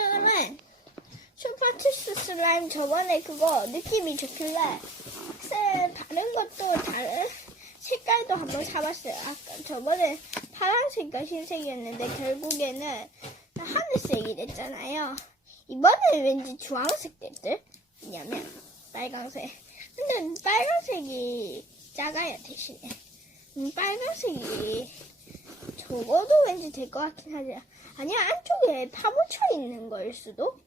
오늘은 슈퍼티스 슬라임 저번에 그거 느낌이 좋길래 쌤 다른 것도 다른 색깔도 한번 사봤어요. 아까 저번에 파란색과 흰색이었는데 결국에는 하늘색이 됐잖아요. 이번엔 왠지 주황색 됐들? 왜냐면 빨강색. 근데 빨간색이 작아요 대신에. 음, 빨간색이 적어도 왠지 될 것 같긴 하지. 아니야, 안쪽에 파묻혀 있는 걸 수도?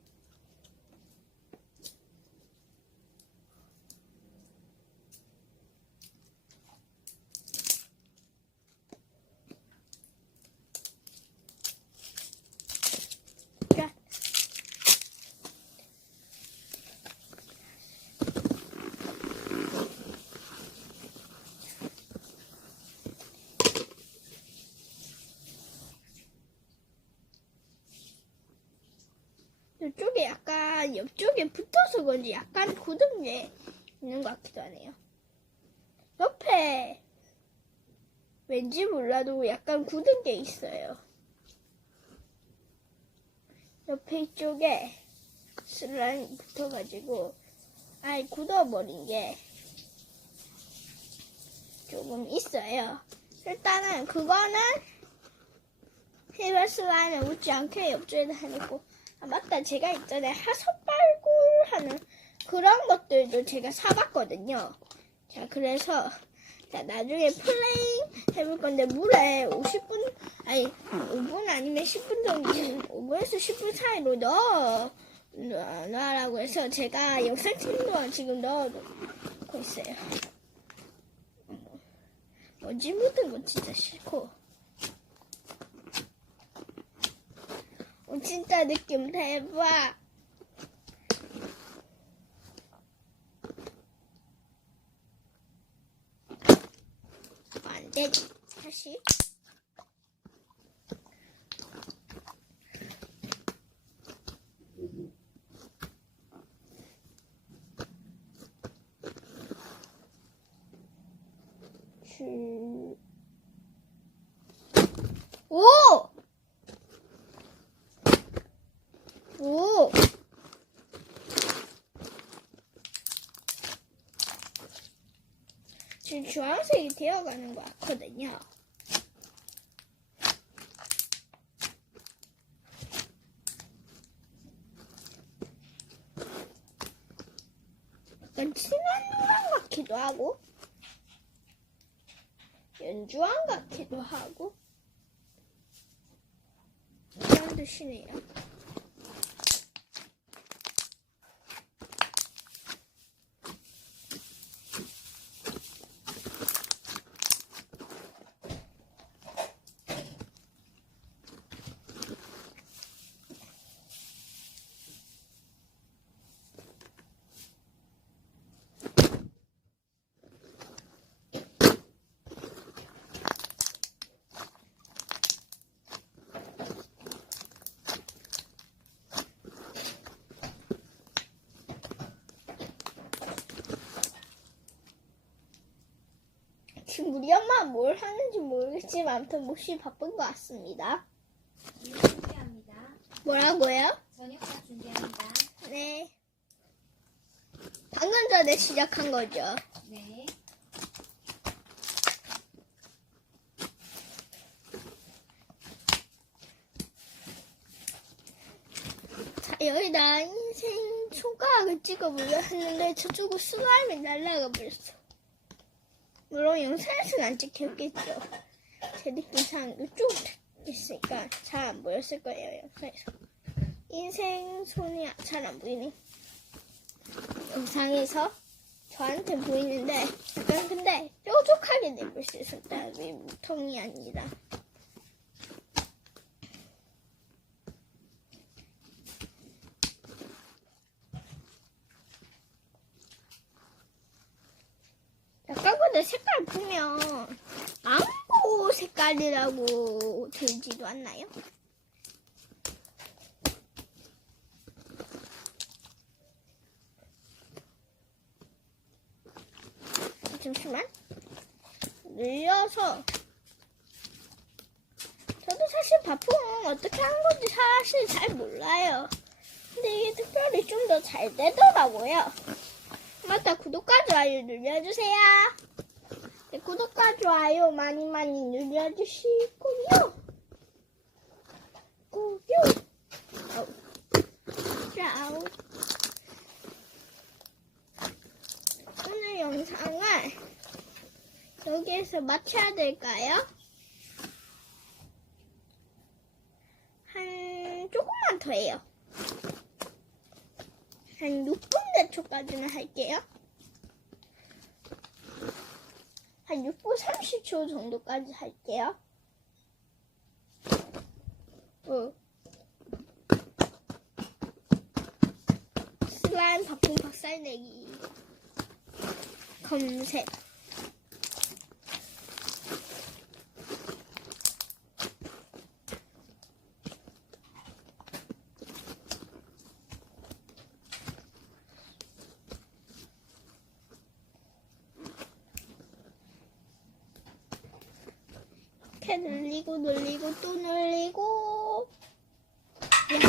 자. 이쪽에 옆쪽에 붙어서 그런지 약간 게 있는 것 같기도 하네요. 옆에 왠지 몰라도 약간 굳은 게 있어요. 옆에 이쪽에 슬라임 붙어가지고 아예 굳어버린 게 조금 있어요. 일단은 그거는 힐러 슬라임을 묻지 않게 옆쪽에다 해놓고 아 맞다 제가 있전에 하석발굴 하는 그런 것들도 제가 사봤거든요. 자 그래서 자 나중에 플레잉 해볼 건데 물에 50분 아니 5분 아니면 10분 정도 5분에서 10분 사이로 넣어 넣- 넣으라고 해서 제가 영상 찍는 동안 지금 넣어놓고 있어요. 먼지 묻은 거 진짜 싫고 진짜 느낌 대박. 안 되지. 다시. 슈. 오! 오! 지금 주황색이 되어가는 것 같거든요. 약간 진한 노랑 같기도 하고, 연주황 같기도 하고, 이런 뜻이네요. 우리 엄마 뭘 하는지 모르겠지만 아무튼 몹시 바쁜 것 같습니다. 준비합니다. 뭐라고요? 저녁밥 준비합니다. 네. 방금 전에 시작한 거죠. 네. 자, 여기다 인생 손가락을 찍어보려 했는데 저쪽으로 슬라임이 날아가 버렸어. 물론 영상에서는 안 찍혔겠죠. 제 느낌상 이쪽으로 있으니까 잘 안 보였을 거예요, 영상에서. 인생 손이 잘 안 보이네. 영상에서 저한테 보이는데 약간 근데 뾰족하게 내볼 수 있었다. 통이 아니라. 약간 근데 색깔 보면 망고 색깔이라고 들지도 않나요? 잠시만 늘려서 저도 사실 바풍 어떻게 하는 건지 사실 잘 몰라요. 근데 이게 특별히 좀 더 잘 되더라고요. 맞다, 구독과 좋아요 눌러주세요. 네, 구독과 좋아요 많이 많이 눌러주시고요. 고요. 자, 오늘 영상을 여기에서 마쳐야 될까요? 한 조금만 더 해요. 한 6분 대초까지는 할게요. 한 6분 30초 정도까지 할게요. 어. 슬라임 바풍 박살내기 검색 이렇게 늘리고 늘리고 또 늘리고 네.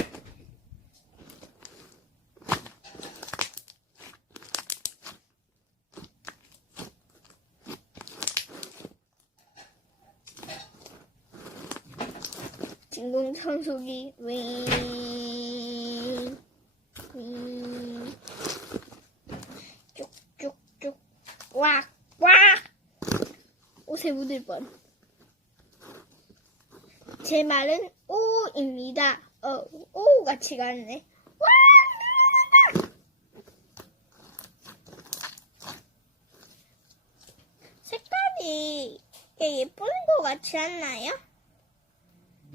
진공 청소기 윙 윙. 쭉쭉쭉 꽉꽉 옷에 묻을 뻔. 제 말은 오입니다. 어, 오 같이 갔네. 와! 색깔이 꽤 예쁜 것 같지 않나요?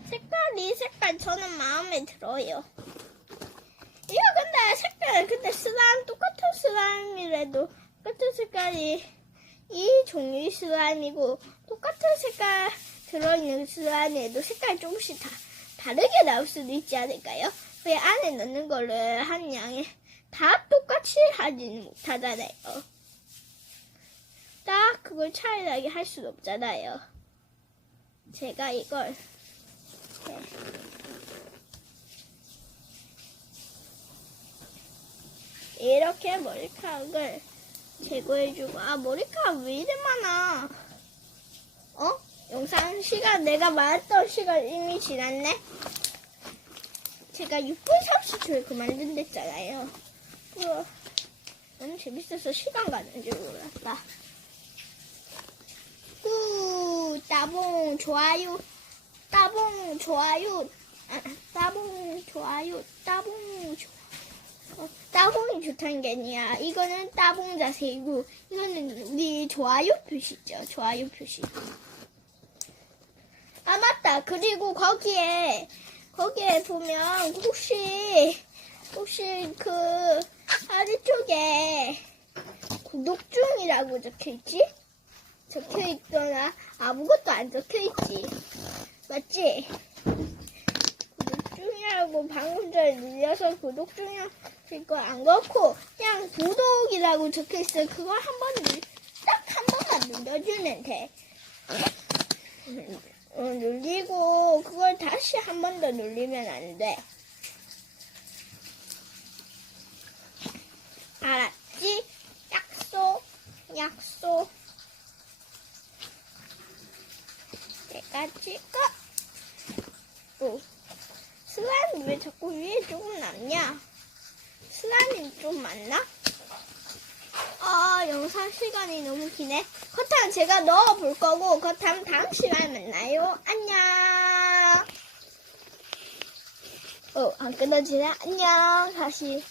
색깔이 색깔 저는 마음에 들어요. 이거 근데 색깔 근데 슬라임 똑같은 슬라임이라도 똑같은 색깔이 이 종류의 슬라임이고 똑같은 색깔 들어있는 슬라임에도 색깔 조금씩 다 다르게 나올 수도 있지 않을까요? 왜 안에 넣는 거를 한 양에 다 똑같이 하지는 못하잖아요. 딱 그걸 차이 나게 할 수는 없잖아요. 제가 이걸 네. 이렇게 머리카락을 제거해주고 아 머리카락 왜 이래 많아 어? 영상 시간 내가 말했던 시간 이미 지났네. 제가 6분 30초에 그만둔댔잖아요. 우와 너무 재밌어서 시간 가는 줄 몰랐다. 구 따봉 좋아요. 따봉 좋아요. 아, 따봉 좋아요. 따봉 좋아요. 어, 따봉이 좋다는 게 아니야. 이거는 따봉 자세이고, 이거는 우리 좋아요 표시죠. 좋아요 표시. 아, 맞다. 그리고 거기에, 거기에 보면, 혹시, 혹시 그, 아래쪽에, 구독 중이라고 적혀 있지? 적혀 있거나, 아무것도 안 적혀 있지. 맞지? 구독 중이라고 방금 전에 눌려서 구독 중이라고 이거 안 그렇고 그냥 구독이라고 적혀 있어. 그거 한 번 딱 한 번만 눌러주면 돼. 어, 눌리고 그걸 다시 한 번 더 눌리면 안 돼. 알았지? 약속, 약속. 내가 찍어. 오. 슬라임 왜 자꾸 위에 조금 남냐? 슬라임이 좀 많나? 아, 영상 시간이 너무 기네. 커튼 제가 넣어볼 거고, 커튼 다음 시간에 만나요. 안녕. 어, 안 끊어지네. 안녕. 다시.